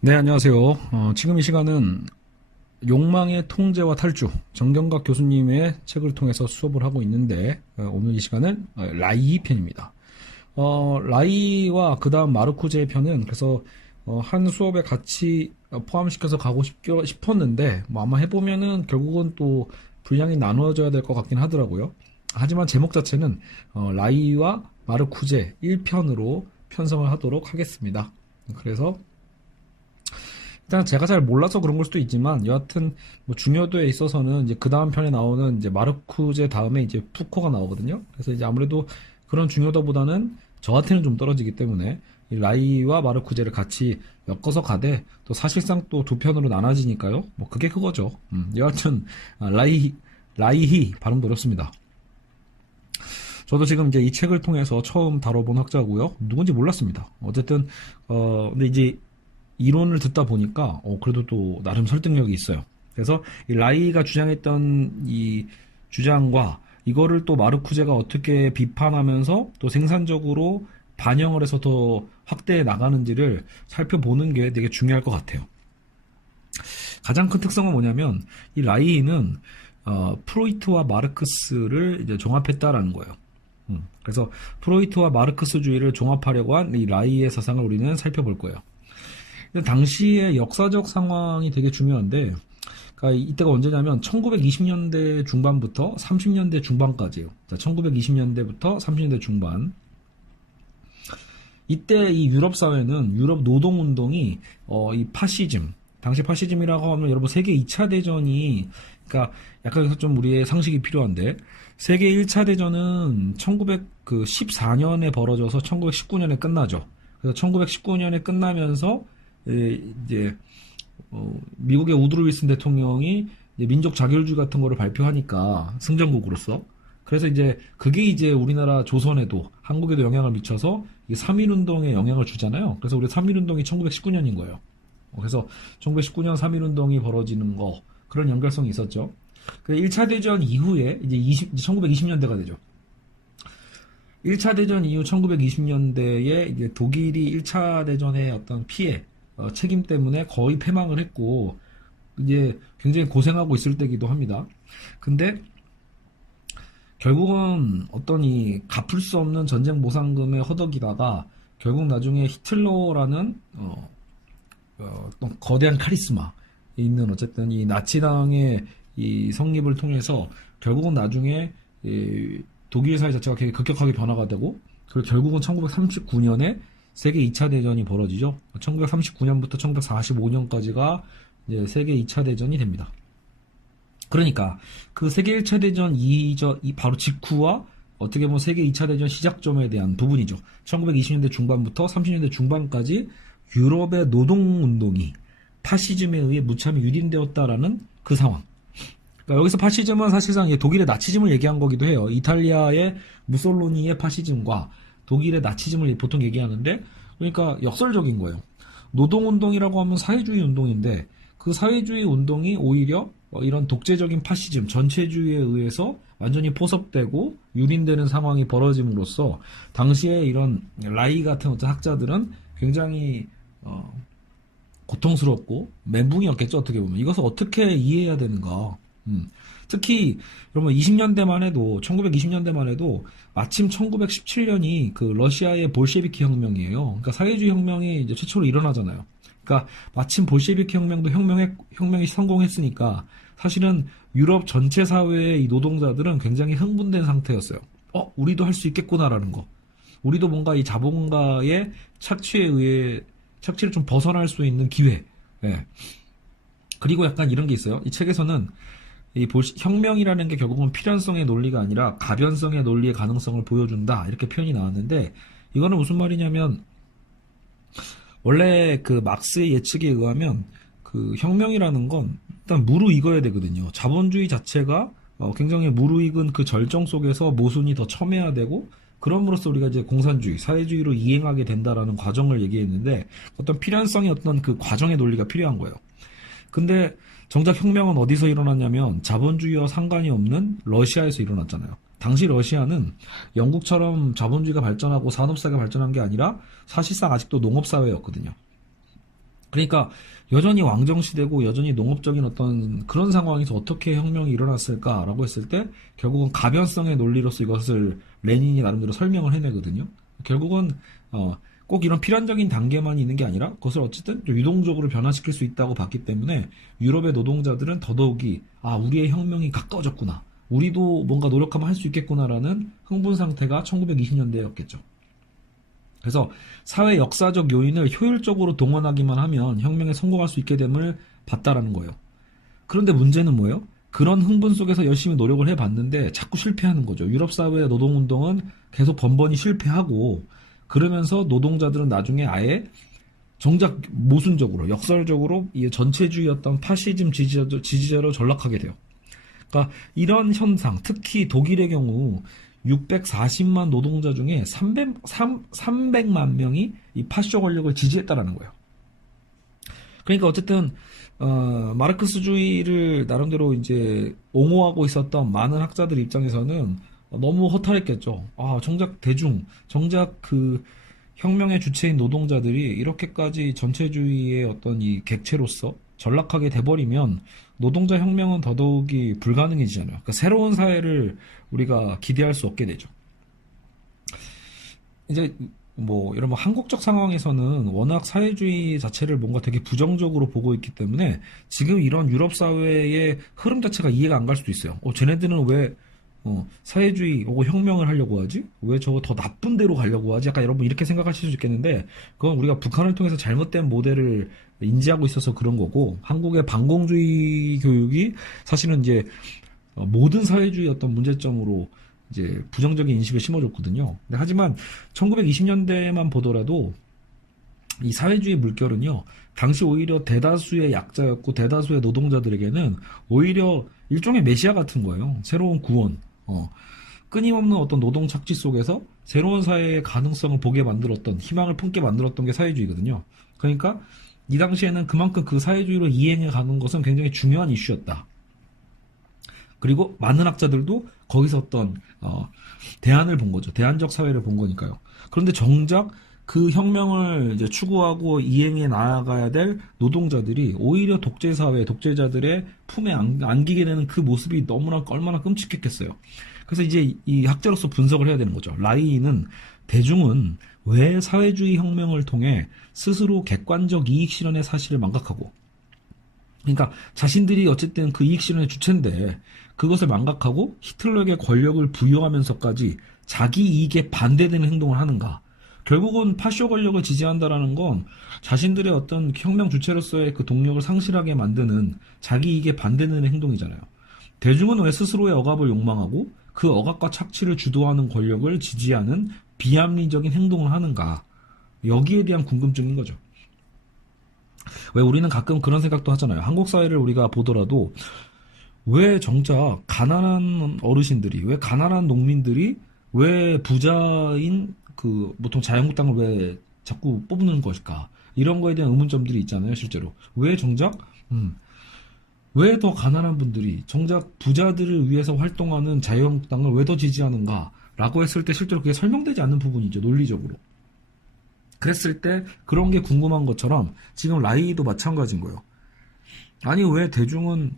네, 안녕하세요. 지금 이 시간은 욕망의 통제와 탈주, 정경각 교수님의 책을 통해서 수업을 하고 있는데, 오늘 이 시간은 라이 편입니다. 라이와 그 다음 마르쿠제의 편은 그래서 한 수업에 같이 포함시켜서 가고 싶었는데, 뭐 아마 해보면은 결국은 또 분량이 나누어져야 될 것 같긴 하더라고요. 하지만 제목 자체는 라이와 마르쿠제 1편으로 편성을 하도록 하겠습니다. 그래서 일단 제가 잘 몰라서 그런 걸 수도 있지만 여하튼 뭐 중요도에 있어서는 이제 그 다음 편에 나오는 이제 마르쿠제 다음에 이제 푸코가 나오거든요. 그래서 이제 아무래도 그런 중요도보다는 저한테는 좀 떨어지기 때문에 이 라이와 마르쿠제를 같이 엮어서 가되 또 사실상 또 두 편으로 나눠지니까요. 뭐 그게 그거죠. 여하튼 라이히 발음도 어렵습니다. 저도 지금 이제 이 책을 통해서 처음 다뤄본 학자고요. 누군지 몰랐습니다. 어쨌든 근데 이제 이론을 듣다 보니까 그래도 또 나름 설득력이 있어요. 그래서 이 라이가 주장했던 이 주장과 이거를 또 마르쿠제가 어떻게 비판하면서 또 생산적으로 반영을 해서 더 확대해 나가는지를 살펴보는 게 되게 중요할 것 같아요. 가장 큰 특성은 뭐냐면 이 라이는 프로이트와 마르크스를 이제 종합했다라는 거예요. 그래서 프로이트와 마르크스주의를 종합하려고 한 이 라이의 사상을 우리는 살펴볼 거예요. 당시의 역사적 상황이 되게 중요한데, 그러니까 이때가 언제냐면 1920년대 중반부터 30년대 중반까지예요. 자, 1920년대부터 30년대 중반. 이때 이 유럽 사회는 유럽 노동운동이 이 파시즘, 당시 파시즘이라고 하면 여러분 세계 2차 대전이 그러니까 약간 여기서 좀 우리의 상식이 필요한데 세계 1차 대전은 1914년에 벌어져서 1919년에 끝나죠. 그래서 1919년에 끝나면서 이제 미국의 우드로 윌슨 대통령이 이제 민족 자결주의 같은 거를 발표하니까 승전국으로서 그래서 이제 그게 이제 우리나라 조선에도 한국에도 영향을 미쳐서 이게 3.1운동에 영향을 주잖아요. 그래서 우리 3.1운동이 1919년인 거예요. 그래서 1919년 3.1운동이 벌어지는 거 그런 연결성이 있었죠. 그 1차 대전 이후에 이제 1920년대가 되죠. 1차 대전 이후 1920년대에 이제 독일이 1차 대전의 어떤 피해, 책임 때문에 거의 패망을 했고, 이제 굉장히 고생하고 있을 때기도 합니다. 근데 결국은 어떤 이 갚을 수 없는 전쟁 보상금에 허덕이다가 결국 나중에 히틀러라는 어떤 거대한 카리스마 있는 어쨌든 이 나치당의 이 성립을 통해서 결국은 나중에 이 독일 사회 자체가 굉장히 급격하게 변화가 되고 그리고 결국은 1939년에 세계 2차 대전이 벌어지죠. 1939년부터 1945년까지가 이제 세계 2차 대전이 됩니다. 그러니까 그 세계 1차 대전 바로 직후와 어떻게 보면 세계 2차 대전 시작점에 대한 부분이죠. 1920년대 중반부터 30년대 중반까지 유럽의 노동운동이 파시즘에 의해 무참히 유린되었다라는 그 상황. 그러니까 여기서 파시즘은 사실상 독일의 나치즘을 얘기한 거기도 해요. 이탈리아의 무솔로니의 파시즘과 독일의 나치즘을 보통 얘기하는데, 그러니까 역설적인 거예요. 노동운동이라고 하면 사회주의 운동인데, 그 사회주의 운동이 오히려 이런 독재적인 파시즘, 전체주의에 의해서 완전히 포섭되고 유린되는 상황이 벌어짐으로써 당시에 이런 라이 같은 어떤 학자들은 굉장히 고통스럽고 멘붕이었겠죠. 어떻게 보면 이것을 어떻게 이해해야 되는가. 특히 여러분 20년대만 해도 1920년대만 해도 마침 1917년이 그 러시아의 볼셰비키 혁명이에요. 그러니까 사회주의 혁명이 이제 최초로 일어나잖아요. 그러니까 마침 볼셰비키 혁명도 혁명이 성공했으니까 사실은 유럽 전체 사회의 이 노동자들은 굉장히 흥분된 상태였어요. 우리도 할 수 있겠구나라는 거. 우리도 뭔가 이 자본가의 착취를 좀 벗어날 수 있는 기회. 예. 그리고 약간 이런 게 있어요. 이 책에서는 혁명이라는 게 결국은 필연성의 논리가 아니라 가변성의 논리의 가능성을 보여준다. 이렇게 표현이 나왔는데, 이거는 무슨 말이냐면, 원래 그 막스의 예측에 의하면, 그 혁명이라는 건 일단 무르익어야 되거든요. 자본주의 자체가 굉장히 무르익은 그 절정 속에서 모순이 더 첨예화되고, 그럼으로써 우리가 이제 공산주의, 사회주의로 이행하게 된다라는 과정을 얘기했는데, 어떤 필연성의 어떤 그 과정의 논리가 필요한 거예요. 근데 정작 혁명은 어디서 일어났냐면 자본주의와 상관이 없는 러시아에서 일어났잖아요. 당시 러시아는 영국처럼 자본주의가 발전하고 산업사회가 발전한 게 아니라 사실상 아직도 농업사회였거든요. 그러니까 여전히 왕정시대고 여전히 농업적인 어떤 그런 상황에서 어떻게 혁명이 일어났을까라고 했을 때 결국은 가변성의 논리로서 이것을 레닌이 나름대로 설명을 해내거든요. 결국은 꼭 이런 필연적인 단계만 있는 게 아니라 그것을 어쨌든 좀 유동적으로 변화시킬 수 있다고 봤기 때문에 유럽의 노동자들은 더더욱이 우리의 혁명이 가까워졌구나. 우리도 뭔가 노력하면 할 수 있겠구나라는 흥분 상태가 1920년대였겠죠. 그래서 사회 역사적 요인을 효율적으로 동원하기만 하면 혁명에 성공할 수 있게 됨을 봤다라는 거예요. 그런데 문제는 뭐예요? 그런 흥분 속에서 열심히 노력을 해봤는데 자꾸 실패하는 거죠. 유럽 사회의 노동운동은 계속 번번이 실패하고 그러면서 노동자들은 나중에 아예 정작 모순적으로 역설적으로 이 전체주의였던 파시즘 지지자로 전락하게 돼요. 그러니까 이런 현상, 특히 독일의 경우 640만 노동자 중에 300만 명이 이 파쇼 권력을 지지했다라는 거예요. 그러니까 어쨌든 마르크스주의를 나름대로 이제 옹호하고 있었던 많은 학자들 입장에서는 너무 허탈했겠죠. 정작 그 혁명의 주체인 노동자들이 이렇게까지 전체주의의 어떤 이 객체로서 전락하게 돼버리면 노동자 혁명은 더더욱이 불가능해지잖아요. 그러니까 새로운 사회를 우리가 기대할 수 없게 되죠. 이제 이런 한국적 상황에서는 워낙 사회주의 자체를 뭔가 되게 부정적으로 보고 있기 때문에 지금 이런 유럽 사회의 흐름 자체가 이해가 안 갈 수도 있어요. 쟤네들은 왜 사회주의 혹은 혁명을 하려고 하지? 왜 저거 더 나쁜 데로 가려고 하지? 약간 여러분 이렇게 생각하실 수 있겠는데 그건 우리가 북한을 통해서 잘못된 모델을 인지하고 있어서 그런 거고 한국의 반공주의 교육이 사실은 이제 모든 사회주의 어떤 문제점으로 이제 부정적인 인식을 심어줬거든요. 하지만 1920년대만 보더라도 이 사회주의 물결은요, 당시 오히려 대다수의 약자였고 대다수의 노동자들에게는 오히려 일종의 메시아 같은 거예요. 새로운 구원. 끊임없는 어떤 노동 착취 속에서 새로운 사회의 가능성을 보게 만들었던, 희망을 품게 만들었던 게 사회주의거든요. 그러니까 이 당시에는 그만큼 그 사회주의로 이행해 가는 것은 굉장히 중요한 이슈였다. 그리고 많은 학자들도 거기서 어떤 대안을 본 거죠. 대안적 사회를 본 거니까요. 그런데 정작 그 혁명을 이제 추구하고 이행해 나아가야 될 노동자들이 오히려 독재사회, 독재자들의 품에 안기게 되는 그 모습이 너무나 얼마나 끔찍했겠어요. 그래서 이제 이 학자로서 분석을 해야 되는 거죠. 라이는 대중은 왜 사회주의 혁명을 통해 스스로 객관적 이익 실현의 사실을 망각하고, 그러니까 자신들이 어쨌든 그 이익 실현의 주체인데 그것을 망각하고 히틀러에게 권력을 부여하면서까지 자기 이익에 반대되는 행동을 하는가? 결국은 파쇼 권력을 지지한다라는 건 자신들의 어떤 혁명 주체로서의 그 동력을 상실하게 만드는 자기 이익에 반대되는 행동이잖아요. 대중은 왜 스스로의 억압을 욕망하고 그 억압과 착취를 주도하는 권력을 지지하는 비합리적인 행동을 하는가? 여기에 대한 궁금증인 거죠. 왜 우리는 가끔 그런 생각도 하잖아요. 한국 사회를 우리가 보더라도 왜 정작 가난한 어르신들이, 왜 가난한 농민들이 왜 부자인 보통 자유한국당을 왜 자꾸 뽑는 것일까? 이런 거에 대한 의문점들이 있잖아요, 실제로. 왜 정작, 왜 더 가난한 분들이 정작 부자들을 위해서 활동하는 자유한국당을 왜 더 지지하는가? 라고 했을 때 실제로 그게 설명되지 않는 부분이죠, 논리적으로. 그랬을 때 그런 게 궁금한 것처럼 지금 라이도 마찬가지인 거예요. 아니, 왜 대중은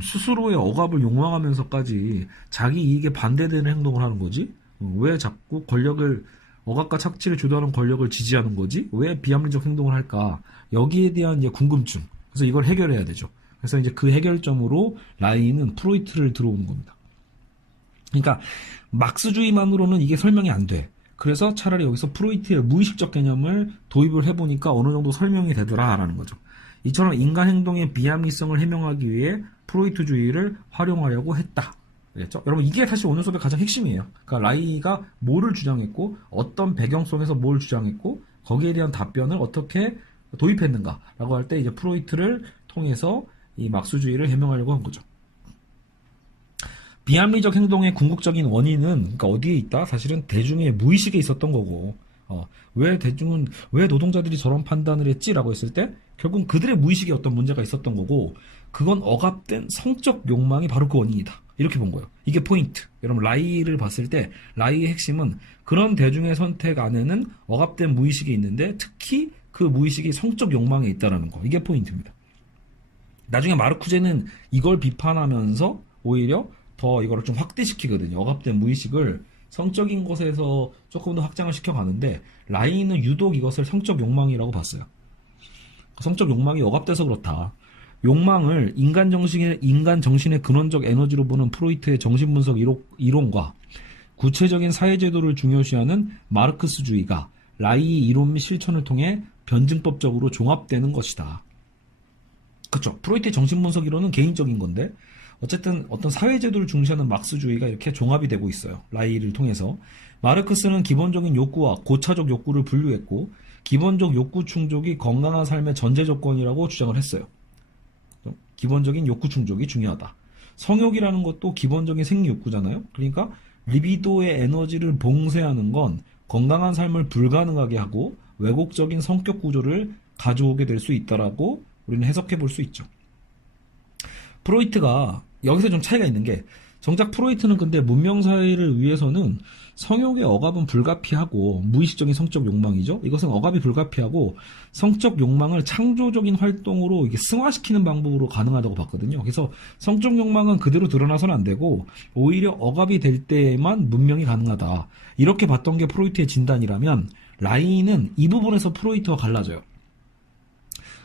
스스로의 억압을 욕망하면서까지 자기 이익에 반대되는 행동을 하는 거지? 왜 자꾸 억압과 착취를 주도하는 권력을 지지하는 거지? 왜 비합리적 행동을 할까? 여기에 대한 이제 궁금증. 그래서 이걸 해결해야 되죠. 그래서 이제 그 해결점으로 라이는 프로이트를 들어오는 겁니다. 그러니까 막스주의만으로는 이게 설명이 안 돼. 그래서 차라리 여기서 프로이트의 무의식적 개념을 도입을 해보니까 어느 정도 설명이 되더라라는 거죠. 이처럼 인간 행동의 비합리성을 해명하기 위해 프로이트주의를 활용하려고 했다. 알겠죠? 여러분, 이게 사실 오늘 수업의 가장 핵심이에요. 그러니까 라이가 뭐를 주장했고 어떤 배경 속에서 뭘 주장했고 거기에 대한 답변을 어떻게 도입했는가라고 할 때 이제 프로이트를 통해서 이 막스주의를 해명하려고 한 거죠. 비합리적 행동의 궁극적인 원인은 그러니까 어디에 있다? 사실은 대중의 무의식에 있었던 거고, 왜 노동자들이 저런 판단을 했지라고 했을 때 결국은 그들의 무의식에 어떤 문제가 있었던 거고, 그건 억압된 성적 욕망이 바로 그 원인이다. 이렇게 본 거예요. 이게 포인트. 여러분, 라이를 봤을 때 라이의 핵심은 그런 대중의 선택 안에는 억압된 무의식이 있는데 특히 그 무의식이 성적 욕망에 있다라는 거. 이게 포인트입니다. 나중에 마르쿠제는 이걸 비판하면서 오히려 더 이거를 좀 확대시키거든요. 억압된 무의식을 성적인 것에서 조금 더 확장을 시켜가는데, 라인은 유독 이것을 성적 욕망이라고 봤어요. 성적 욕망이 억압돼서 그렇다. 욕망을 인간 정신의 근원적 에너지로 보는 프로이트의 정신분석 이론과 구체적인 사회제도를 중요시하는 마르크스주의가 라이의 이론 및 실천을 통해 변증법적으로 종합되는 것이다. 그렇죠. 프로이트의 정신분석 이론은 개인적인 건데, 어쨌든 어떤 사회제도를 중시하는 막스주의가 이렇게 종합이 되고 있어요. 라이를 통해서. 마르크스는 기본적인 욕구와 고차적 욕구를 분류했고, 기본적 욕구 충족이 건강한 삶의 전제 조건이라고 주장을 했어요. 기본적인 욕구 충족이 중요하다. 성욕이라는 것도 기본적인 생리 욕구잖아요. 그러니까 리비도의 에너지를 봉쇄하는 건 건강한 삶을 불가능하게 하고 왜곡적인 성격 구조를 가져오게 될 수 있다라고 우리는 해석해 볼 수 있죠. 프로이트가 여기서 좀 차이가 있는 게, 정작 프로이트는 근데 문명사회를 위해서는 성욕의 억압은 불가피하고, 무의식적인 성적 욕망이죠. 이것은 억압이 불가피하고 성적 욕망을 창조적인 활동으로 이게 승화시키는 방법으로 가능하다고 봤거든요. 그래서 성적 욕망은 그대로 드러나서는 안 되고 오히려 억압이 될 때에만 문명이 가능하다. 이렇게 봤던 게 프로이트의 진단이라면, 라이는 이 부분에서 프로이트와 갈라져요.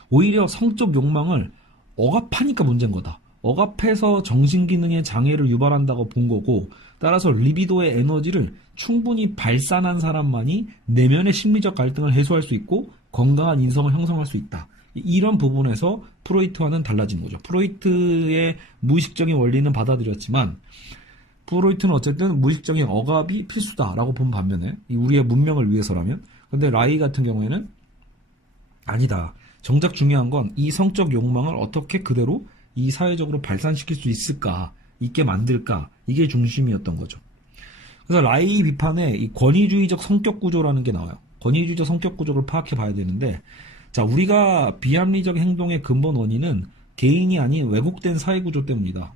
오히려 성적 욕망을 억압하니까 문제인 거다. 억압해서 정신기능의 장애를 유발한다고 본 거고, 따라서 리비도의 에너지를 충분히 발산한 사람만이 내면의 심리적 갈등을 해소할 수 있고 건강한 인성을 형성할 수 있다. 이런 부분에서 프로이트와는 달라진 거죠. 프로이트의 무의식적인 원리는 받아들였지만, 프로이트는 어쨌든 무의식적인 억압이 필수다라고 본 반면에, 우리의 문명을 위해서라면, 근데 라이 같은 경우에는 아니다. 정작 중요한 건 이 성적 욕망을 어떻게 그대로 이 사회적으로 발산시킬 수 있게 만들까, 이게 중심이었던 거죠. 그래서 라이 비판에 이 권위주의적 성격 구조라는 게 나와요. 권위주의적 성격 구조를 파악해 봐야 되는데, 자, 우리가 비합리적 행동의 근본 원인은 개인이 아닌 왜곡된 사회 구조 때문이다.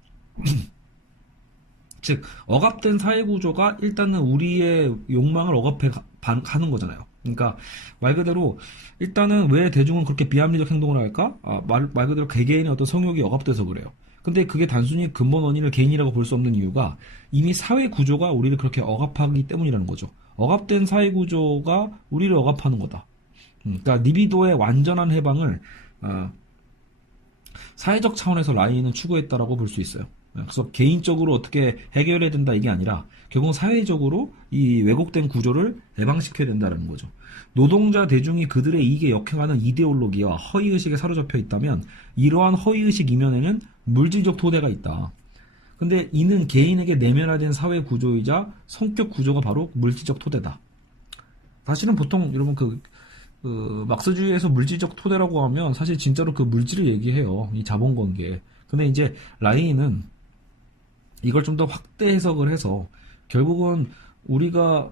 즉, 억압된 사회 구조가 일단은 우리의 욕망을 억압해 가는 거잖아요. 그러니까 말 그대로 일단은 왜 대중은 그렇게 비합리적 행동을 할까? 말 그대로 개개인의 어떤 성욕이 억압돼서 그래요. 근데 그게 단순히 근본 원인을 개인이라고 볼 수 없는 이유가 이미 사회 구조가 우리를 그렇게 억압하기 때문이라는 거죠. 억압된 사회 구조가 우리를 억압하는 거다. 그러니까 리비도의 완전한 해방을 사회적 차원에서 라이는 추구했다라고 볼 수 있어요. 그래서 개인적으로 어떻게 해결해야 된다 이게 아니라 결국은 사회적으로 이 왜곡된 구조를 해방시켜야 된다는 거죠. 노동자 대중이 그들의 이익에 역행하는 이데올로기와 허위의식에 사로잡혀 있다면 이러한 허위의식 이면에는 물질적 토대가 있다. 근데 이는 개인에게 내면화된 사회 구조이자 성격 구조가 바로 물질적 토대다. 사실은 보통 여러분 막스주의에서 물질적 토대라고 하면 사실 진짜로 그 물질을 얘기해요. 이 자본관계. 근데 이제 라이는 이걸 좀 더 확대 해석을 해서 결국은 우리가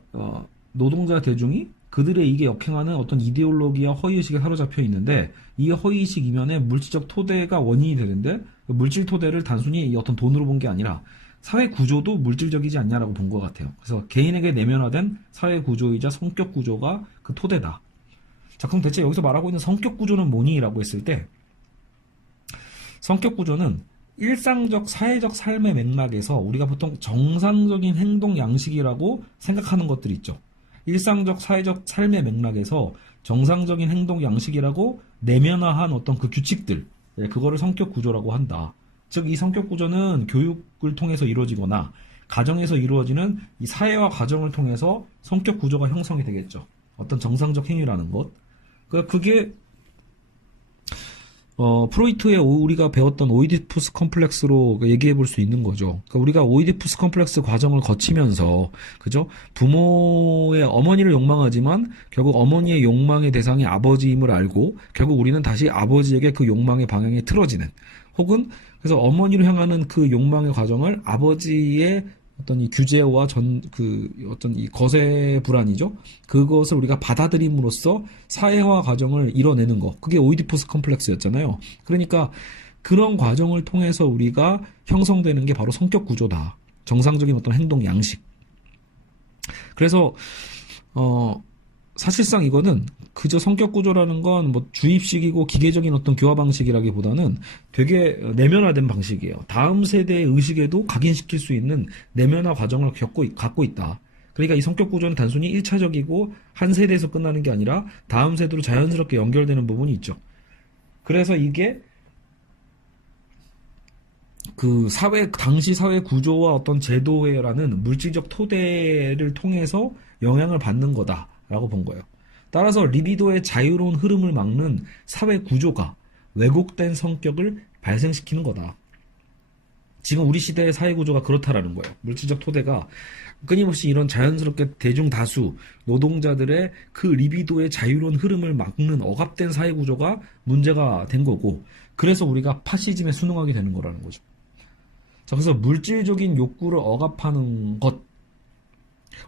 노동자 대중이 그들의 이익에 역행하는 어떤 이데올로기와 허위의식에 사로잡혀 있는데, 이 허위의식 이면에 물질적 토대가 원인이 되는데, 그 물질 토대를 단순히 어떤 돈으로 본 게 아니라 사회 구조도 물질적이지 않냐라고 본 것 같아요. 그래서 개인에게 내면화된 사회 구조이자 성격 구조가 그 토대다. 자, 그럼 대체 여기서 말하고 있는 성격 구조는 뭐니? 라고 했을 때, 성격 구조는 일상적 사회적 삶의 맥락에서 우리가 보통 정상적인 행동 양식이라고 생각하는 것들이 있죠. 일상적 사회적 삶의 맥락에서 정상적인 행동 양식이라고 내면화한 어떤 그 규칙들, 그거를 성격 구조라고 한다. 즉, 이 성격 구조는 교육을 통해서 이루어지거나 가정에서 이루어지는 이 사회와 가정을 통해서 성격 구조가 형성이 되겠죠. 어떤 정상적 행위라는 것. 그게 프로이트의 우리가 배웠던 오이디푸스 컴플렉스로 얘기해 볼 수 있는 거죠. 그러니까 우리가 오이디푸스 컴플렉스 과정을 거치면서, 그죠? 부모의 어머니를 욕망하지만 결국 어머니의 욕망의 대상이 아버지임을 알고 결국 우리는 다시 아버지에게 그 욕망의 방향에 틀어지는, 혹은 그래서 어머니로 향하는 그 욕망의 과정을 아버지의 어떤 이 규제와 어떤 이 거세 불안이죠. 그것을 우리가 받아들임으로써 사회화 과정을 이뤄내는 거. 그게 오이디푸스 컴플렉스였잖아요. 그러니까 그런 과정을 통해서 우리가 형성되는 게 바로 성격 구조다. 정상적인 어떤 행동 양식. 그래서, 사실상 이거는 그저 성격 구조라는 건 뭐 주입식이고 기계적인 어떤 교화 방식이라기보다는 되게 내면화된 방식이에요. 다음 세대의 의식에도 각인시킬 수 있는 내면화 과정을 갖고 있다. 그러니까 이 성격 구조는 단순히 1차적이고 한 세대에서 끝나는 게 아니라 다음 세대로 자연스럽게 연결되는 부분이 있죠. 그래서 이게 그 당시 사회 구조와 어떤 제도라는 물질적 토대를 통해서 영향을 받는 거다라고 본 거예요. 따라서 리비도의 자유로운 흐름을 막는 사회 구조가 왜곡된 성격을 발생시키는 거다. 지금 우리 시대의 사회 구조가 그렇다라는 거예요. 물질적 토대가 끊임없이 이런 자연스럽게 대중 다수 노동자들의 그 리비도의 자유로운 흐름을 막는 억압된 사회 구조가 문제가 된 거고, 그래서 우리가 파시즘에 순응하게 되는 거라는 거죠. 자, 그래서 물질적인 욕구를 억압하는 것.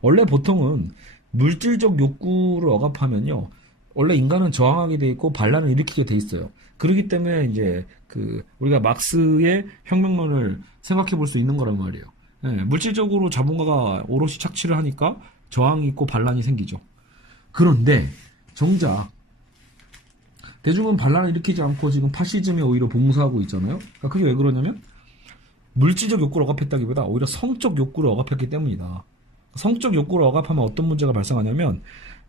원래 보통은 물질적 욕구를 억압하면요, 원래 인간은 저항하게 돼 있고 반란을 일으키게 돼 있어요. 그렇기 때문에 이제 우리가 막스의 혁명론을 생각해 볼 수 있는 거란 말이에요. 네, 물질적으로 자본가가 오롯이 착취를 하니까 저항이 있고 반란이 생기죠. 그런데 정작 대중은 반란을 일으키지 않고 지금 파시즘에 오히려 봉사하고 있잖아요. 그러니까 그게 왜 그러냐면 물질적 욕구를 억압했다기보다 오히려 성적 욕구를 억압했기 때문이다. 성적 욕구를 억압하면 어떤 문제가 발생하냐면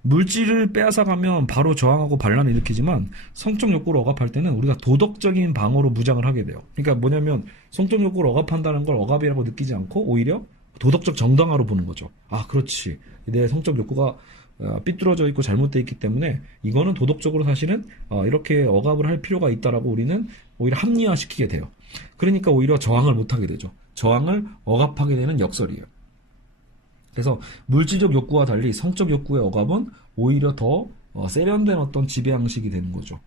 물질을 빼앗아가면 바로 저항하고 반란을 일으키지만 성적 욕구를 억압할 때는 우리가 도덕적인 방어로 무장을 하게 돼요. 그러니까 뭐냐면 성적 욕구를 억압한다는 걸 억압이라고 느끼지 않고 오히려 도덕적 정당화로 보는 거죠. 아, 그렇지. 내 성적 욕구가 삐뚤어져 있고 잘못되어 있기 때문에 이거는 도덕적으로 사실은 이렇게 억압을 할 필요가 있다라고 우리는 오히려 합리화시키게 돼요. 그러니까 오히려 저항을 못하게 되죠. 저항을 억압하게 되는 역설이에요. 그래서 물질적 욕구와 달리 성적 욕구의 억압은 오히려 더 세련된 어떤 지배 방식이 되는 거죠.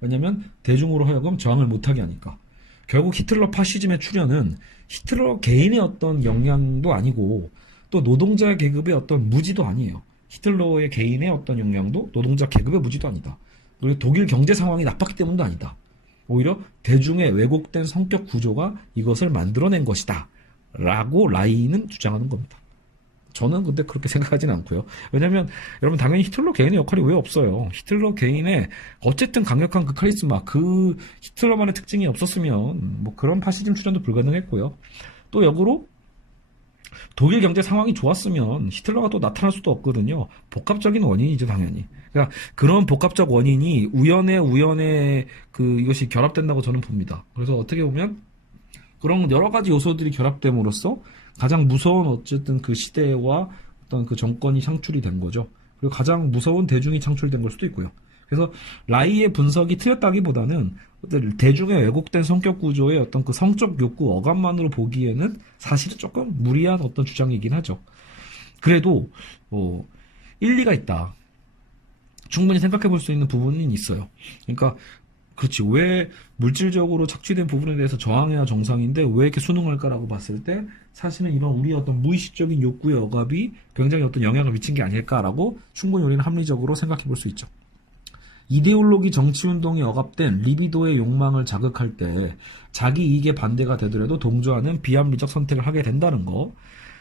왜냐하면 대중으로 하여금 저항을 못하게 하니까. 결국 히틀러 파시즘의 출현은 히틀러 개인의 어떤 영향도 아니고 또 노동자 계급의 어떤 무지도 아니에요. 히틀러의 개인의 어떤 영향도 노동자 계급의 무지도 아니다. 그리고 독일 경제 상황이 나빴기 때문도 아니다. 오히려 대중의 왜곡된 성격 구조가 이것을 만들어낸 것이다. 라고 라이는 주장하는 겁니다. 저는 근데 그렇게 생각하진 않고요. 왜냐면 여러분 당연히 히틀러 개인의 역할이 왜 없어요. 히틀러 개인의 어쨌든 강력한 그 카리스마, 그 히틀러만의 특징이 없었으면 뭐 그런 파시즘 출현도 불가능했고요. 또 역으로 독일 경제 상황이 좋았으면 히틀러가 또 나타날 수도 없거든요. 복합적인 원인이죠, 당연히. 그러니까 그런 복합적 원인이 우연에 이것이 결합된다고 저는 봅니다. 그래서 어떻게 보면 그런 여러 가지 요소들이 결합됨으로써 가장 무서운 어쨌든 그 시대와 어떤 그 정권이 창출이 된 거죠. 그리고 가장 무서운 대중이 창출된 걸 수도 있고요. 그래서 라이의 분석이 틀렸다기보다는 대중의 왜곡된 성격 구조의 어떤 그 성적 욕구 억압만으로 보기에는 사실은 조금 무리한 어떤 주장이긴 하죠. 그래도 일리가 있다. 충분히 생각해 볼 수 있는 부분은 있어요. 그러니까 그렇지, 왜 물질적으로 착취된 부분에 대해서 저항해야 정상인데 왜 이렇게 순응할까라고 봤을 때 사실은 이런 우리 어떤 무의식적인 욕구의 억압이 굉장히 어떤 영향을 미친 게 아닐까라고 충분히 우리는 합리적으로 생각해 볼 수 있죠. 이데올로기 정치운동이 억압된 리비도의 욕망을 자극할 때 자기 이익에 반대가 되더라도 동조하는 비합리적 선택을 하게 된다는 거.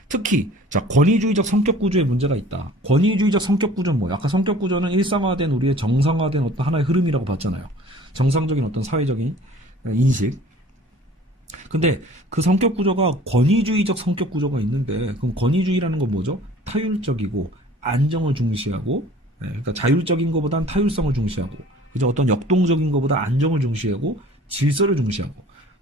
특히 권위주의적 성격 구조에 문제가 있다. 권위주의적 성격 구조는 뭐야? 아까 성격 구조는 일상화된 우리의 정상화된 어떤 하나의 흐름이라고 봤잖아요. 정상적인 어떤 사회적인 인식. 근데 그 성격 구조가 권위주의적 성격 구조가 있는데 그럼 권위주의라는 건 뭐죠? 타율적이고 안정을 중시하고, 그러니까 자율적인 것보다는 타율성을 중시하고, 그죠? 어떤 역동적인 것보다 안정을 중시하고 질서를 중시하고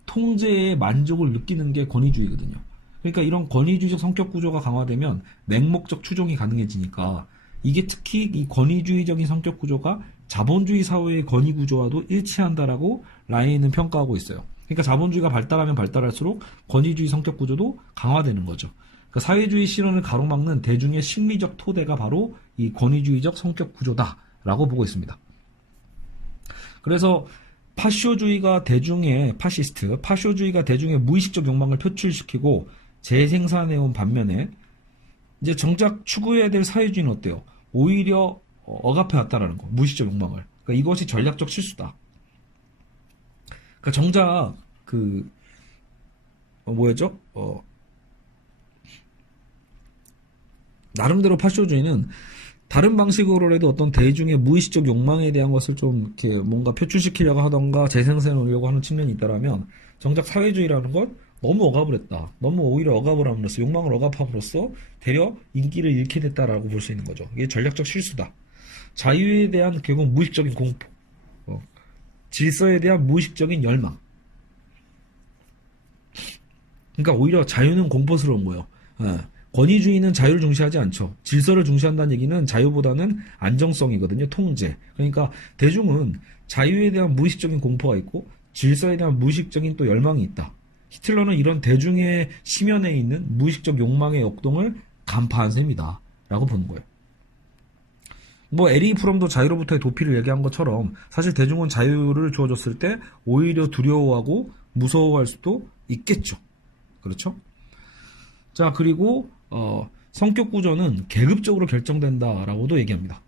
통제의 만족을 느끼는 게 권위주의거든요. 그러니까 이런 권위주의적 성격 구조가 강화되면 맹목적 추종이 가능해지니까 이게 특히 이 권위주의적인 성격 구조가 자본주의 사회의 권위 구조와도 일치한다라고 라인은 평가하고 있어요. 그러니까 자본주의가 발달하면 발달할수록 권위주의 성격 구조도 강화되는 거죠. 그러니까 사회주의 실현을 가로막는 대중의 심리적 토대가 바로 이 권위주의적 성격 구조다라고 보고 있습니다. 그래서 파쇼주의가 대중의 무의식적 욕망을 표출시키고 재생산해온 반면에 이제 정작 추구해야 될 사회주의는 어때요? 오히려 억압해왔다라는 거, 무의식적 욕망을. 그러니까 이것이 전략적 실수다. 그러니까 정작 뭐였죠? 나름대로 파쇼주의는 다른 방식으로라도 어떤 대중의 무의식적 욕망에 대한 것을 좀 이렇게 뭔가 표출시키려고 하던가 재생산해 놓으려고 하는 측면이 있다라면 정작 사회주의라는 건 너무 억압을 했다. 너무 오히려 억압을 함으로써 욕망을 억압함으로써 되려 인기를 잃게 됐다라고 볼 수 있는 거죠. 이게 전략적 실수다. 자유에 대한 결국 무의식적인 공포, 질서에 대한 무의식적인 열망. 그러니까 오히려 자유는 공포스러운 거예요. 권위주의는 자유를 중시하지 않죠. 질서를 중시한다는 얘기는 자유보다는 안정성이거든요. 통제. 그러니까 대중은 자유에 대한 무의식적인 공포가 있고 질서에 대한 무의식적인 또 열망이 있다. 히틀러는 이런 대중의 심연에 있는 무의식적 욕망의 역동을 간파한 셈이다 라고 보는 거예요. 뭐 에리 프롬도 자유로부터의 도피를 얘기한 것처럼 사실 대중은 자유를 주어졌을 때 오히려 두려워하고 무서워할 수도 있겠죠. 그렇죠? 자, 그리고 성격 구조는 계급적으로 결정된다라고도 얘기합니다.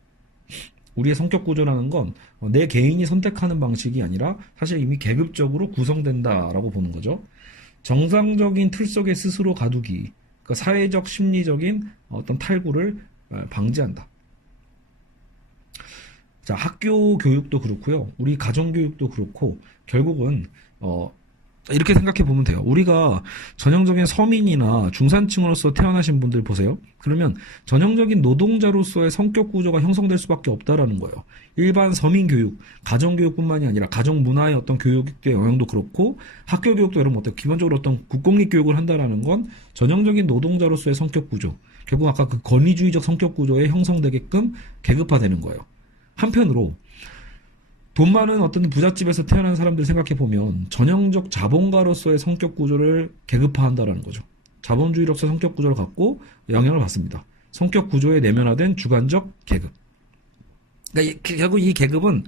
우리의 성격 구조라는 건 내 개인이 선택하는 방식이 아니라 사실 이미 계급적으로 구성된다라고 보는 거죠. 정상적인 틀 속에 스스로 가두기, 그러니까 사회적 심리적인 어떤 탈구를 방지한다. 자, 학교 교육도 그렇고요. 우리 가정 교육도 그렇고 결국은 이렇게 생각해 보면 돼요. 우리가 전형적인 서민이나 중산층으로서 태어나신 분들 보세요. 그러면 전형적인 노동자로서의 성격 구조가 형성될 수밖에 없다라는 거예요. 일반 서민 교육, 가정 교육뿐만이 아니라 가정 문화의 어떤 교육의 영향도 그렇고 학교 교육도 여러분 어때요? 기본적으로 어떤 국공립 교육을 한다라는 건 전형적인 노동자로서의 성격 구조, 결국 아까 그 권위주의적 성격 구조에 형성되게끔 계급화되는 거예요. 한편으로 돈 많은 어떤 부잣집에서 태어난 사람들 생각해보면 전형적 자본가로서의 성격 구조를 계급화한다라는 거죠. 자본주의로서의 성격 구조를 갖고 영향을 받습니다. 성격 구조에 내면화된 주관적 계급. 그러니까 결국 이 계급은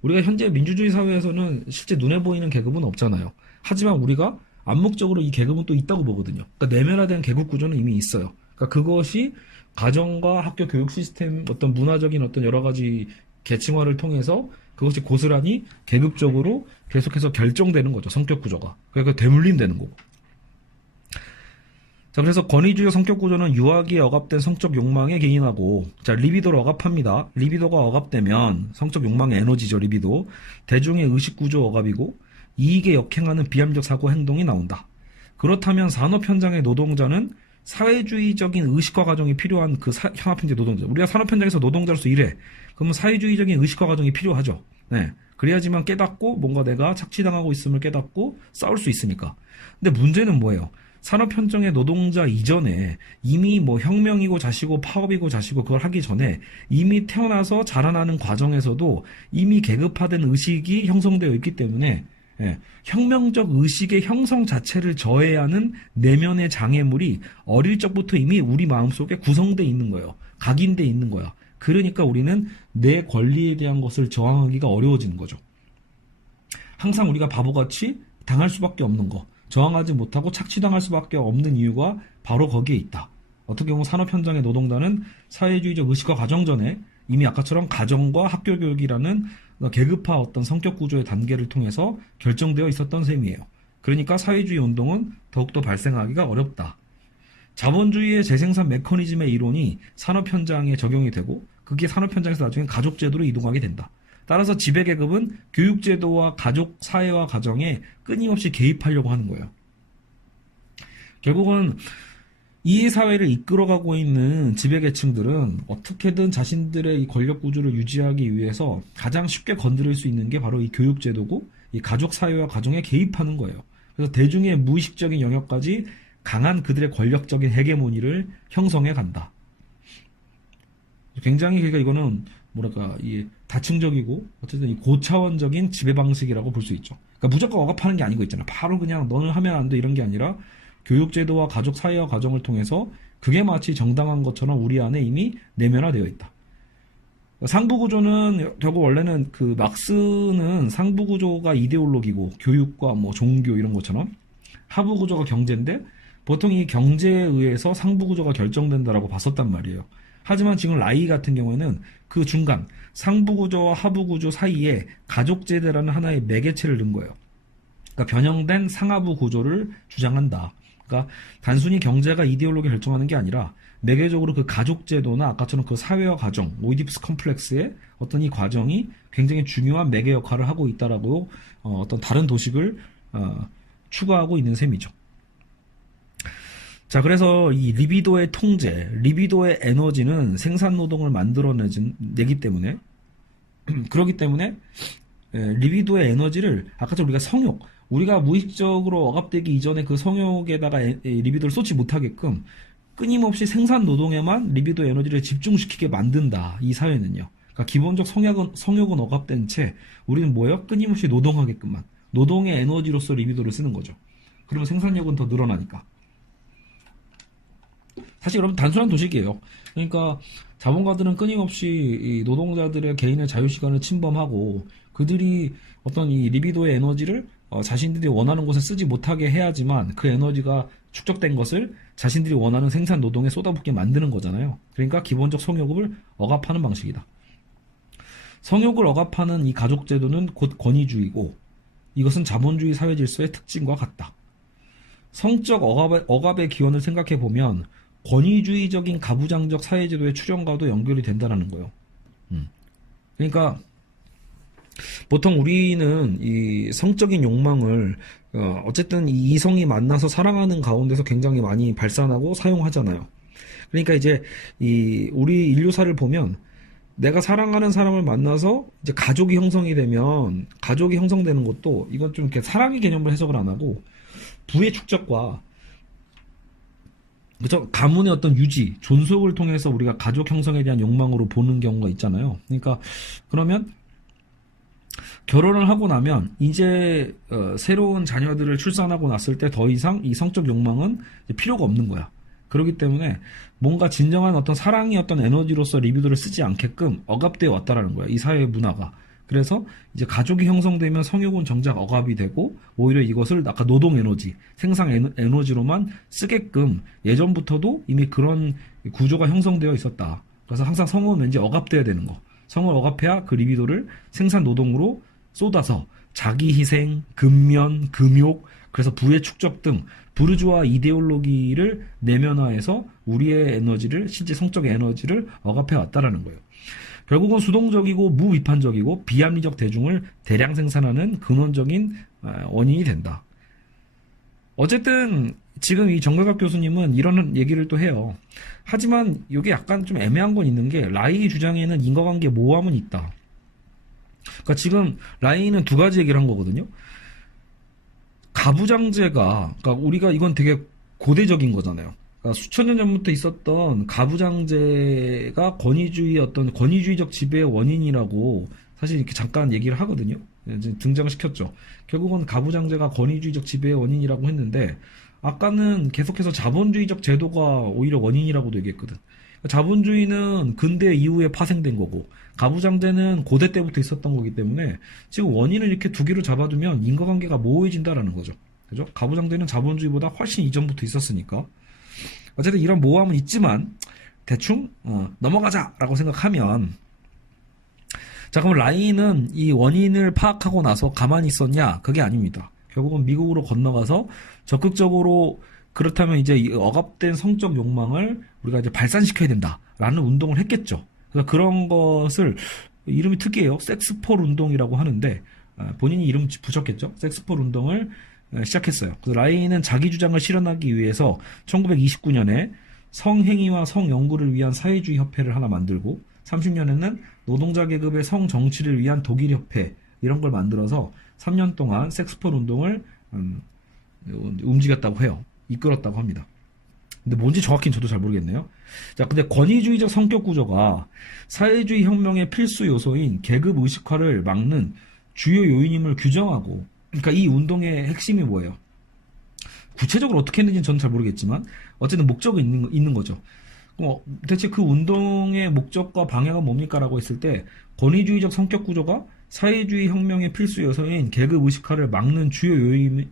우리가 현재 민주주의 사회에서는 실제 눈에 보이는 계급은 없잖아요. 하지만 우리가 암묵적으로 이 계급은 또 있다고 보거든요. 그러니까 내면화된 계급 구조는 이미 있어요. 그러니까 그것이 가정과 학교 교육 시스템 어떤 문화적인 어떤 여러 가지 계층화를 통해서 그것이 고스란히 계급적으로 계속해서 결정되는 거죠. 성격 구조가. 그러니까 되물림되는 거고. 자, 그래서 권위주의 성격 구조는 유아기에 억압된 성적 욕망에 기인하고, 자, 리비도를 억압합니다. 리비도가 억압되면 성적 욕망의 에너지죠, 리비도. 대중의 의식 구조 억압이고, 이익에 역행하는 비합리적 사고 행동이 나온다. 그렇다면 산업 현장의 노동자는 사회주의적인 의식화 과정이 필요한 그 현업 현재 노동자. 우리가 산업 현장에서 노동자로서 일해. 그러면 사회주의적인 의식화 과정이 필요하죠. 네. 그래야지만 깨닫고 뭔가 내가 착취당하고 있음을 깨닫고 싸울 수 있으니까. 근데 문제는 뭐예요? 산업 현장의 노동자 이전에 이미 뭐 혁명이고 자시고 파업이고 자시고 그걸 하기 전에 이미 태어나서 자라나는 과정에서도 이미 계급화된 의식이 형성되어 있기 때문에 혁명적 의식의 형성 자체를 저해하는 내면의 장애물이 어릴 적부터 이미 우리 마음속에 구성되어 있는 거예요. 각인되어 있는 거야. 그러니까 우리는 내 권리에 대한 것을 저항하기가 어려워지는 거죠. 항상 우리가 바보같이 당할 수밖에 없는 거, 저항하지 못하고 착취당할 수밖에 없는 이유가 바로 거기에 있다. 어떻게 보면 산업 현장의 노동자는 사회주의적 의식화 과정 전에 이미 아까처럼 가정과 학교 교육이라는 계급화 어떤 성격 구조의 단계를 통해서 결정되어 있었던 셈이에요. 그러니까 사회주의 운동은 더욱더 발생하기가 어렵다. 자본주의의 재생산 메커니즘의 이론이 산업 현장에 적용이 되고 그게 산업 현장에서 나중에 가족제도로 이동하게 된다. 따라서 지배계급은 교육제도와 가족, 사회와 가정에 끊임없이 개입하려고 하는 거예요. 결국은 이 사회를 이끌어가고 있는 지배계층들은 어떻게든 자신들의 이 권력 구조를 유지하기 위해서 가장 쉽게 건드릴 수 있는 게 바로 이 교육제도고 이 가족, 사회와 가정에 개입하는 거예요. 그래서 대중의 무의식적인 영역까지 강한 그들의 권력적인 헤게모니를 형성해 간다. 굉장히 그러니까 이거는 뭐랄까 이 다층적이고 어쨌든 이 고차원적인 지배 방식이라고 볼 수 있죠. 그러니까 무조건 억압하는 게 아니고 있잖아. 바로 그냥 너는 하면 안 돼 이런 게 아니라 교육제도와 가족, 사회와 가정을 통해서 그게 마치 정당한 것처럼 우리 안에 이미 내면화되어 있다. 상부구조는 결국 원래는 그 막스는 상부구조가 이데올로기고 교육과 뭐 종교 이런 것처럼 하부구조가 경제인데 보통 이 경제에 의해서 상부구조가 결정된다라고 봤었단 말이에요. 하지만 지금 라이 같은 경우에는 그 중간 상부구조와 하부구조 사이에 가족제도라는 하나의 매개체를 넣은 거예요. 그러니까 변형된 상하부 구조를 주장한다. 그러니까 단순히 경제가 이데올로기를 결정하는 게 아니라 매개적으로 그 가족제도나 아까처럼 그 사회화 과정, 오이디푸스 컴플렉스의 어떤 이 과정이 굉장히 중요한 매개 역할을 하고 있다라고 어떤 다른 도식을 추구하고 있는 셈이죠. 자, 그래서 이 리비도의 통제, 리비도의 에너지는 생산 노동을 만들어내기 때문에 그렇기 때문에 리비도의 에너지를 아까처럼 우리가 성욕, 우리가 무의식적으로 억압되기 이전에 그 성욕에다가 리비도를 쏟지 못하게끔 끊임없이 생산 노동에만 리비도 에너지를 집중시키게 만든다. 이 사회는요. 그러니까 기본적 성욕은 억압된 채 우리는 뭐예요? 끊임없이 노동하게끔만. 노동의 에너지로서 리비도를 쓰는 거죠. 그러면 생산력은 더 늘어나니까. 사실 여러분 단순한 도식이에요. 그러니까 자본가들은 끊임없이 이 노동자들의 개인의 자유시간을 침범하고 그들이 어떤 이 리비도의 에너지를 자신들이 원하는 곳에 쓰지 못하게 해야지만 그 에너지가 축적된 것을 자신들이 원하는 생산 노동에 쏟아붓게 만드는 거잖아요. 그러니까 기본적 성욕을 억압하는 방식이다. 성욕을 억압하는 이 가족제도는 곧 권위주의고 이것은 자본주의 사회 질서의 특징과 같다. 성적 억압의 기원을 생각해보면 권위주의적인 가부장적 사회제도의 출현과도 연결이 된다는 거예요. 그러니까 보통 우리는 이 성적인 욕망을 어쨌든 이 이성이 만나서 사랑하는 가운데서 굉장히 많이 발산하고 사용하잖아요. 그러니까 이제 우리 인류사를 보면 내가 사랑하는 사람을 만나서 이제 가족이 형성이 되면 가족이 형성되는 것도 이건 좀 이렇게 사랑의 개념으로 해석을 안 하고 부의 축적과 그죠? 가문의 어떤 유지, 존속을 통해서 우리가 가족 형성에 대한 욕망으로 보는 경우가 있잖아요. 그러니까 그러면 결혼을 하고 나면 이제 새로운 자녀들을 출산하고 났을 때 더 이상 이 성적 욕망은 필요가 없는 거야. 그렇기 때문에 뭔가 진정한 어떤 사랑이 어떤 에너지로서 리비도를 쓰지 않게끔 억압되어 왔다라는 거야. 이 사회의 문화가. 그래서 이제 가족이 형성되면 성욕은 정작 억압이 되고 오히려 이것을 아까 노동 에너지, 생산 에너지로만 쓰게끔 예전부터도 이미 그런 구조가 형성되어 있었다. 그래서 항상 성은 왠지 억압돼야 되는 거. 성을 억압해야 그 리비도를 생산 노동으로 쏟아서 자기 희생, 근면, 금욕, 그래서 부의 축적 등 부르주아 이데올로기를 내면화해서 우리의 에너지를, 실제 성적 에너지를 억압해 왔다라는 거예요. 결국은 수동적이고 무비판적이고 비합리적 대중을 대량 생산하는 근원적인 원인이 된다. 어쨌든 지금 이 정각학 교수님은 이런 얘기를 또 해요. 하지만 이게 약간 좀 애매한 건 있는 게 라이 주장에는 인과관계 모함은 있다. 그러니까 지금 라이는 두 가지 얘기를 한 거거든요. 가부장제가, 그러니까 우리가 이건 되게 고대적인 거잖아요. 그러니까 수천 년 전부터 있었던 가부장제가 권위주의적 지배의 원인이라고 사실 이렇게 잠깐 얘기를 하거든요. 등장시켰죠. 결국은 가부장제가 권위주의적 지배의 원인이라고 했는데 아까는 계속해서 자본주의적 제도가 오히려 원인이라고도 얘기했거든. 자본주의는 근대 이후에 파생된 거고 가부장제는 고대 때부터 있었던 거기 때문에 지금 원인을 이렇게 두 개로 잡아두면 인과관계가 모호해진다라는 거죠. 그죠? 가부장제는 자본주의보다 훨씬 이전부터 있었으니까. 어쨌든 이런 모함은 있지만 대충 넘어가자라고 생각하면 자, 그럼 라인은 이 원인을 파악하고 나서 가만히 있었냐? 그게 아닙니다. 결국은 미국으로 건너가서 적극적으로 그렇다면 이제 이 억압된 성적 욕망을 우리가 이제 발산시켜야 된다라는 운동을 했겠죠. 그러니까 그런 것을 이름이 특이해요. 섹스폴 운동이라고 하는데 본인이 이름 붙였겠죠. 섹스폴 운동을 시작했어요. 그래서 라인은 자기 주장을 실현하기 위해서 1929년에 성행위와 성연구를 위한 사회주의 협회를 하나 만들고 30년에는 노동자 계급의 성정치를 위한 독일협회 이런 걸 만들어서 3년 동안 섹스폴 운동을 움직였다고 해요. 이끌었다고 합니다. 근데 뭔지 정확히는 저도 잘 모르겠네요. 자, 근데 권위주의적 성격 구조가 사회주의 혁명의 필수 요소인 계급 의식화를 막는 주요 요인임을 규정하고, 그러니까 이 운동의 핵심이 뭐예요? 구체적으로 어떻게 했는지는 저는 잘 모르겠지만 어쨌든 목적이 있는 거죠. 대체 그 운동의 목적과 방향은 뭡니까? 라고 했을 때 권위주의적 성격 구조가 사회주의 혁명의 필수 요소인 계급 의식화를 막는 주요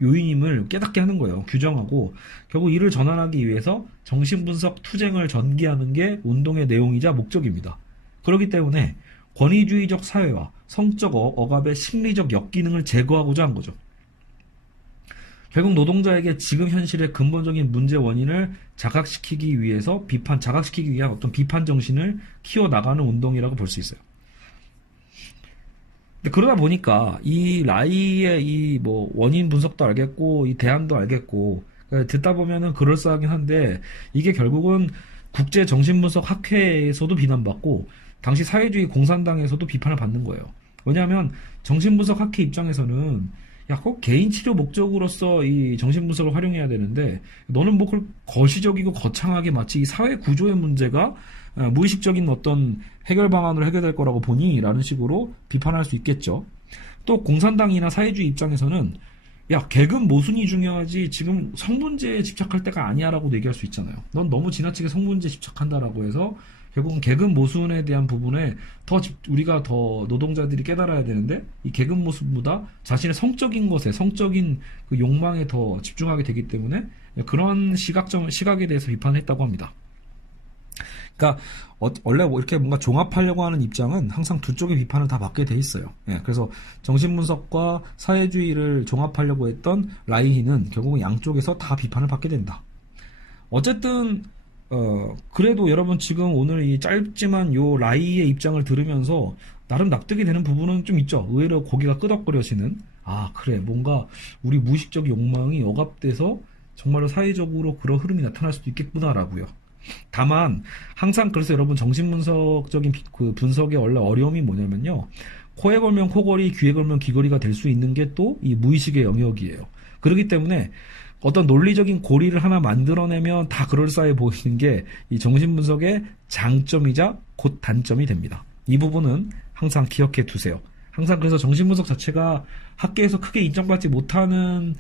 요인임을 깨닫게 하는 거예요. 규정하고 결국 이를 전환하기 위해서 정신분석 투쟁을 전개하는 게 운동의 내용이자 목적입니다. 그렇기 때문에 권위주의적 사회와 성적 억압의 심리적 역기능을 제거하고자 한 거죠. 결국 노동자에게 지금 현실의 근본적인 문제 원인을 자각시키기 위해서 자각시키기 위한 어떤 비판 정신을 키워나가는 운동이라고 볼 수 있어요. 근데 그러다 보니까 이 라이의 이 뭐 원인 분석도 알겠고 이 대안도 알겠고 듣다 보면은 그럴싸하긴 한데 이게 결국은 국제 정신분석 학회에서도 비난받고 당시 사회주의 공산당에서도 비판을 받는 거예요. 왜냐하면 정신분석 학회 입장에서는 야, 꼭 개인 치료 목적으로서 이 정신분석을 활용해야 되는데 너는 뭐 그걸 거시적이고 거창하게 마치 이 사회 구조의 문제가 무의식적인 어떤 해결 방안으로 해결될 거라고 보니? 라는 식으로 비판할 수 있겠죠. 또 공산당이나 사회주의 입장에서는 야, 계급 모순이 중요하지 지금 성문제에 집착할 때가 아니야라고 얘기할 수 있잖아요. 넌 너무 지나치게 성문제에 집착한다라고 해서 결국은 계급 모순에 대한 부분에 우리가 더 노동자들이 깨달아야 되는데 이 계급 모순보다 자신의 성적인 것에 성적인 그 욕망에 더 집중하게 되기 때문에 그런 시각에 대해서 비판했다고 합니다. 그러니까 원래 뭐 이렇게 뭔가 종합하려고 하는 입장은 항상 두 쪽의 비판을 다 받게 돼 있어요. 예, 그래서 정신분석과 사회주의를 종합하려고 했던 라이히는 결국은 양쪽에서 다 비판을 받게 된다. 어쨌든 그래도 여러분 지금 오늘 이 짧지만 요 라이의 입장을 들으면서 나름 납득이 되는 부분은 좀 있죠. 의외로 고개가 끄덕거려지는 그래 뭔가 우리 무의식적 욕망이 억압돼서 정말로 사회적으로 그런 흐름이 나타날 수도 있겠구나라고요. 다만 항상 그래서 여러분 정신분석적인 그 분석의 원래 어려움이 뭐냐면요. 코에 걸면 코걸이, 귀에 걸면 귀걸이가 될 수 있는 게 또 이 무의식의 영역이에요. 그렇기 때문에 어떤 논리적인 고리를 하나 만들어내면 다 그럴싸해 보이는 게 이 정신분석의 장점이자 곧 단점이 됩니다. 이 부분은 항상 기억해 두세요. 항상 그래서 정신분석 자체가 학계에서 크게 인정받지 못하는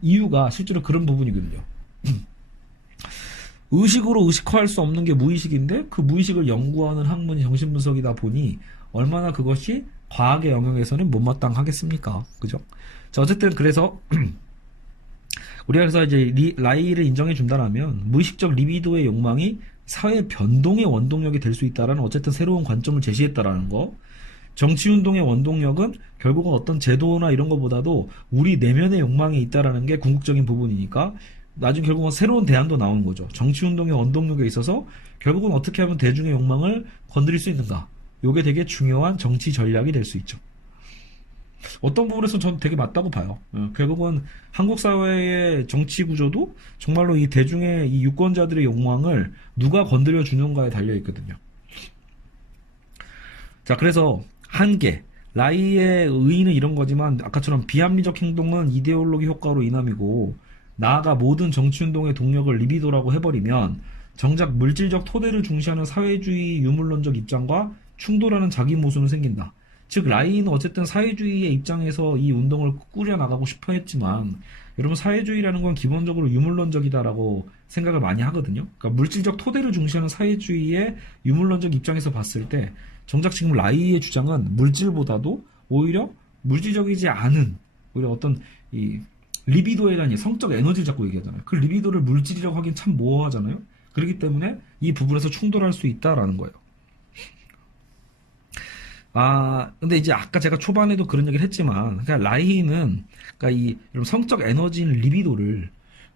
이유가 실제로 그런 부분이거든요. 의식으로 의식화할 수 없는 게 무의식인데 그 무의식을 연구하는 학문이 정신분석이다 보니 얼마나 그것이 과학의 영역에서는 못마땅하겠습니까? 그죠? 자, 어쨌든 그래서 우리가 그래서 이제 라이를 인정해 준다라면 무의식적 리비도의 욕망이 사회 변동의 원동력이 될 수 있다라는 어쨌든 새로운 관점을 제시했다라는 거. 정치운동의 원동력은 결국은 어떤 제도나 이런 것보다도 우리 내면의 욕망이 있다라는 게 궁극적인 부분이니까 나중에 결국은 새로운 대안도 나오는 거죠. 정치운동의 원동력에 있어서 결국은 어떻게 하면 대중의 욕망을 건드릴 수 있는가. 이게 되게 중요한 정치 전략이 될 수 있죠. 어떤 부분에서 저는 되게 맞다고 봐요. 결국은 한국 사회의 정치 구조도 정말로 이 대중의 이 유권자들의 욕망을 누가 건드려 주는가에 달려 있거든요. 자, 그래서 한계. 라이의 의의는 이런 거지만 아까처럼 비합리적 행동은 이데올로기 효과로 인함이고 나아가 모든 정치운동의 동력을 리비도라고 해버리면 정작 물질적 토대를 중시하는 사회주의 유물론적 입장과 충돌하는 자기 모순은 생긴다. 즉 라이는 어쨌든 사회주의의 입장에서 이 운동을 꾸려나가고 싶어 했지만 여러분 사회주의라는 건 기본적으로 유물론적이다라고 생각을 많이 하거든요. 그러니까 물질적 토대를 중시하는 사회주의의 유물론적 입장에서 봤을 때 정작 지금 라이의 주장은 물질보다도 오히려 물질적이지 않은 오히려 어떤 이 리비도에 대한 성적 에너지를 자꾸 얘기하잖아요. 그 리비도를 물질이라고 하긴 참 모호하잖아요. 그렇기 때문에 이 부분에서 충돌할 수 있다라는 거예요. 근데 이제 아까 제가 초반에도 그런 얘기를 했지만, 그러니까 라이는, 그러니까 이 성적 에너지인 리비도를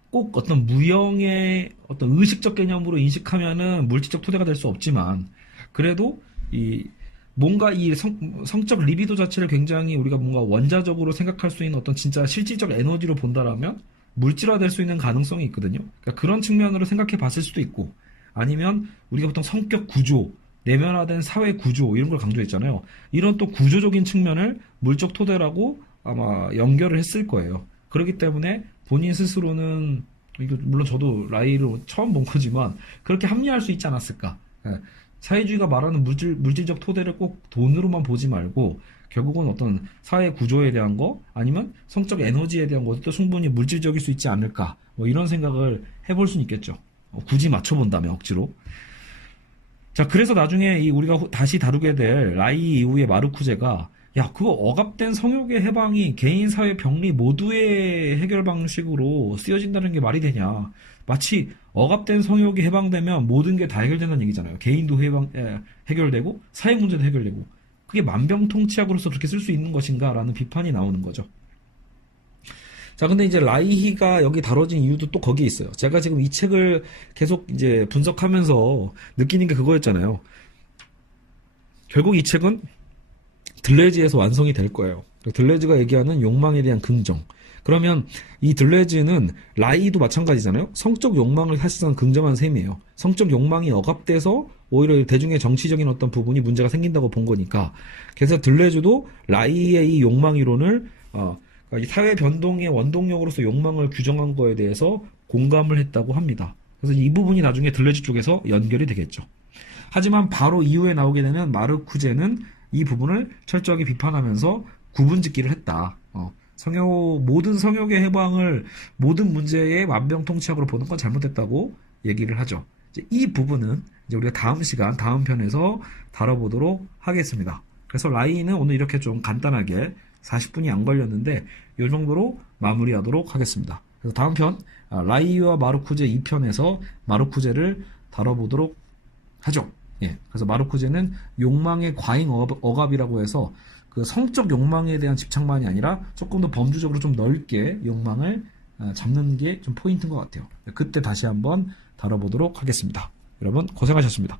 꼭 어떤 무형의 어떤 의식적 개념으로 인식하면은 물질적 토대가 될 수 없지만, 그래도 뭔가 이 성적 리비도 자체를 굉장히 우리가 뭔가 원자적으로 생각할 수 있는 어떤 진짜 실질적 에너지로 본다라면 물질화될 수 있는 가능성이 있거든요. 그러니까 그런 측면으로 생각해 봤을 수도 있고, 아니면 우리가 보통 성격 구조, 내면화된 사회 구조 이런 걸 강조했잖아요. 이런 또 구조적인 측면을 물적 토대라고 아마 연결을 했을 거예요. 그렇기 때문에 본인 스스로는 이거 물론 저도 라이를 처음 본 거지만 그렇게 합리화할 수 있지 않았을까. 사회주의가 말하는 물질적 토대를 꼭 돈으로만 보지 말고 결국은 어떤 사회 구조에 대한 거 아니면 성적 에너지에 대한 것도 충분히 물질적일 수 있지 않을까. 뭐 이런 생각을 해볼 수는 있겠죠. 굳이 맞춰본다면 억지로. 자, 그래서 나중에 우리가 다시 다루게 될 라이 이후의 마르쿠제가 그거 억압된 성욕의 해방이 개인 사회 병리 모두의 해결 방식으로 쓰여진다는 게 말이 되냐. 마치 억압된 성욕이 해방되면 모든 게 다 해결된다는 얘기잖아요. 개인도 해결되고 사회 문제도 해결되고 그게 만병통치약으로서 그렇게 쓸 수 있는 것인가라는 비판이 나오는 거죠. 자, 근데 이제 라이히가 여기 다뤄진 이유도 또 거기에 있어요. 제가 지금 이 책을 계속 이제 분석하면서 느끼는 게 그거였잖아요. 결국 이 책은 들레즈에서 완성이 될 거예요. 들레즈가 얘기하는 욕망에 대한 긍정. 그러면 이 들레즈는 라이도 마찬가지잖아요. 성적 욕망을 사실상 긍정한 셈이에요. 성적 욕망이 억압돼서 오히려 대중의 정치적인 어떤 부분이 문제가 생긴다고 본 거니까. 그래서 들레즈도 라이의 이 욕망 이론을 그러니까 이 사회 변동의 원동력으로서 욕망을 규정한 거에 대해서 공감을 했다고 합니다. 그래서 이 부분이 나중에 들레즈 쪽에서 연결이 되겠죠. 하지만 바로 이후에 나오게 되는 마르쿠제는 이 부분을 철저하게 비판하면서 구분짓기를 했다. 모든 성욕의 해방을 모든 문제의 만병통치약으로 보는 건 잘못됐다고 얘기를 하죠. 이제 이 부분은 이제 우리가 다음 시간, 다음 편에서 다뤄보도록 하겠습니다. 그래서 라이는 오늘 이렇게 좀 간단하게 40분이 안 걸렸는데 이 정도로 마무리하도록 하겠습니다. 그래서 다음 편 라이와 마르쿠제 2편에서 마르쿠제를 다뤄보도록 하죠. 예, 그래서 마르쿠제는 욕망의 과잉 억압이라고 해서 그 성적 욕망에 대한 집착만이 아니라 조금 더 범주적으로 좀 넓게 욕망을 잡는 게 좀 포인트인 것 같아요. 그때 다시 한번 다뤄보도록 하겠습니다. 여러분 고생하셨습니다.